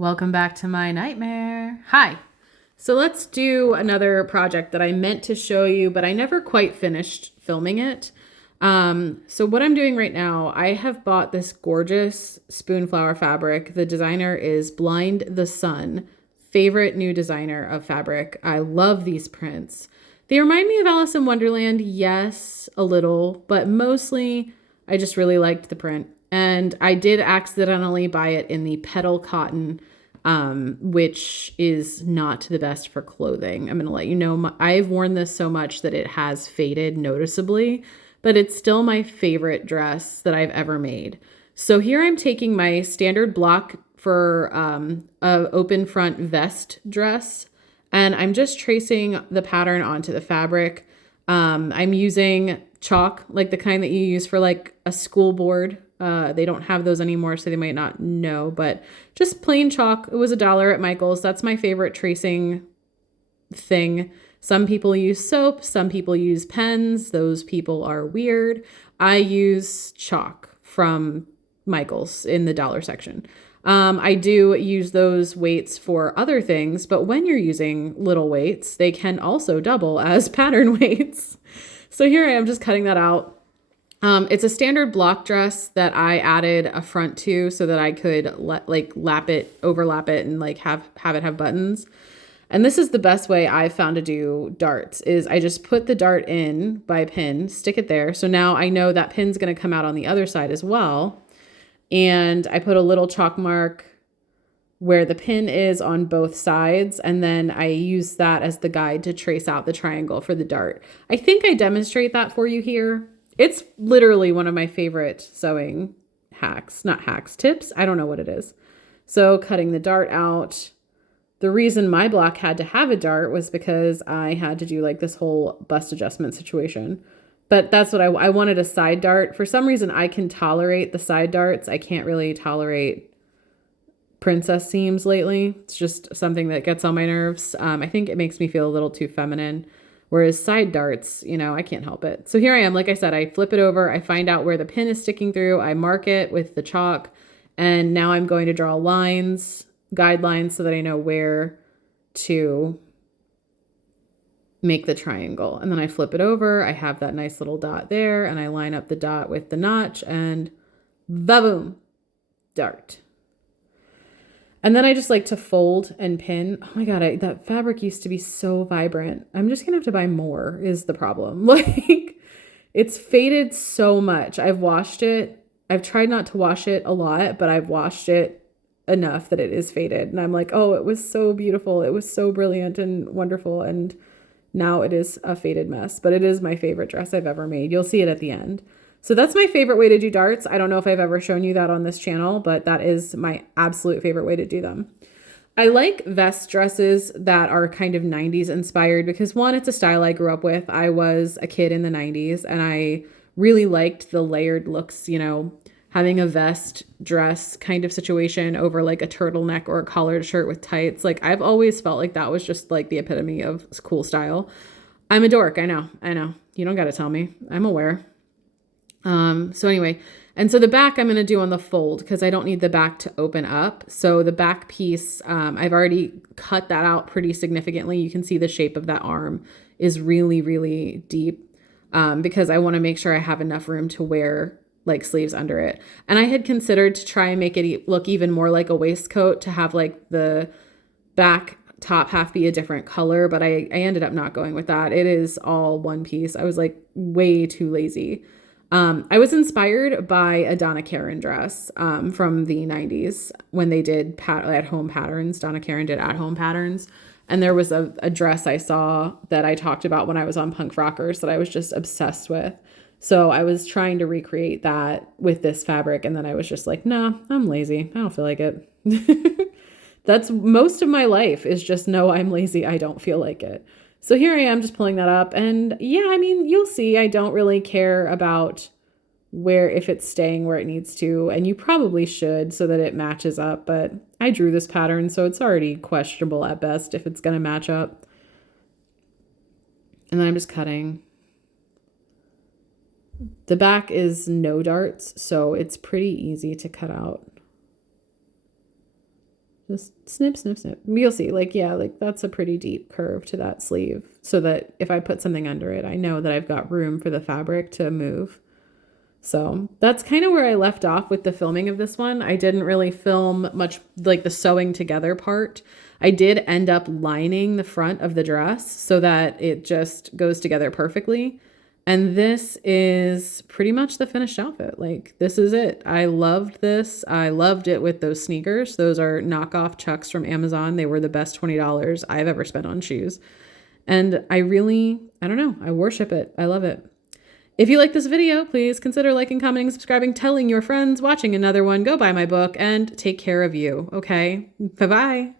Welcome back to my nightmare. Hi. So let's do another project that I meant to show you, but I never quite finished filming it. So what I'm doing right now, I have bought this gorgeous spoonflower fabric. The designer is Blind the Sun, favorite new designer of fabric. I love these prints. They remind me of Alice in Wonderland, yes, a little, but mostly I just really liked the print. And I did accidentally buy it in the petal cotton, which is not the best for clothing. I'm going to let you know, I've worn this so much that it has faded noticeably, but it's still my favorite dress that I've ever made. So here I'm taking my standard block for a open front vest dress, and I'm just tracing the pattern onto the fabric. I'm using chalk, like the kind that you use for like a school board. They don't have those anymore, so they might not know, but just plain chalk. It was $1 at Michael's. That's my favorite tracing thing. Some people use soap. Some people use pens. Those people are weird. I use chalk from Michael's in the dollar section. I do use those weights for other things, but when you're using little weights, they can also double as pattern weights. So here I am just cutting that out. It's a standard block dress that I added a front to so that I could overlap it, and like have it have buttons. And this is the best way I've found to do darts is I just put the dart in by pin, stick it there. So now I know that pin's going to come out on the other side as well. And I put a little chalk mark where the pin is on both sides. And then I use that as the guide to trace out the triangle for the dart. I think I demonstrate that for you here. It's literally one of my favorite sewing tips. I don't know what it is. So cutting the dart out. The reason my block had to have a dart was because I had to do like this whole bust adjustment situation. But that's what I wanted, a side dart. For some reason, I can tolerate the side darts. I can't really tolerate princess seams lately. It's just something that gets on my nerves. I think it makes me feel a little too feminine. Whereas side darts, I can't help it. So here I am. Like I said, I flip it over. I find out where the pin is sticking through. I mark it with the chalk. And now I'm going to draw lines, guidelines, so that I know where to make the triangle. And then I flip it over. I have that nice little dot there, and I line up the dot with the notch, and ba-boom, dart. And then I just like to fold and pin. Oh my God, that fabric used to be so vibrant. I'm just gonna have to buy more is the problem. Like, it's faded so much. I've washed it. I've tried not to wash it a lot, but I've washed it enough that it is faded. And I'm like, oh, it was so beautiful. It was so brilliant and wonderful. And now it is a faded mess, but it is my favorite dress I've ever made. You'll see it at the end. So that's my favorite way to do darts. I don't know if I've ever shown you that on this channel, but that is my absolute favorite way to do them. I like vest dresses that are kind of 90s inspired because one, it's a style I grew up with. I was a kid in the 90s and I really liked the layered looks, having a vest dress kind of situation over like a turtleneck or a collared shirt with tights. Like, I've always felt like that was just like the epitome of cool style. I'm a dork. I know. You don't got to tell me. I'm aware. So anyway, and so the back I'm going to do on the fold because I don't need the back to open up. So the back piece, I've already cut that out pretty significantly. You can see the shape of that arm is really, really deep, because I want to make sure I have enough room to wear like sleeves under it. And I had considered to try and make it look even more like a waistcoat to have like the back top half be a different color, but I ended up not going with that. It is all one piece. I was like way too lazy. I was inspired by a Donna Karan dress from the 90s when they did at-home patterns. Donna Karan did at-home patterns. And there was a dress I saw that I talked about when I was on Punk Rockers that I was just obsessed with. So I was trying to recreate that with this fabric. And then I was just like, nah, I'm lazy. I don't feel like it. That's most of my life is just, no, I'm lazy. I don't feel like it. So here I am just pulling that up. And yeah, I mean, you'll see I don't really care about if it's staying where it needs to. And you probably should so that it matches up. But I drew this pattern, so it's already questionable at best if it's going to match up. And then I'm just cutting. The back is no darts, so it's pretty easy to cut out. Just snip, snip, snip. You'll see, like, yeah, like that's a pretty deep curve to that sleeve so that if I put something under it, I know that I've got room for the fabric to move. So that's kind of where I left off with the filming of this one. I didn't really film much like the sewing together part. I did end up lining the front of the dress so that it just goes together perfectly. And this is pretty much the finished outfit. Like, this is it. I loved this. I loved it with those sneakers. Those are knockoff Chucks from Amazon. They were the best $20 I've ever spent on shoes. And I don't know, I worship it. I love it. If you like this video, please consider liking, commenting, subscribing, telling your friends, watching another one, go buy my book, and take care of you, okay? Bye-bye.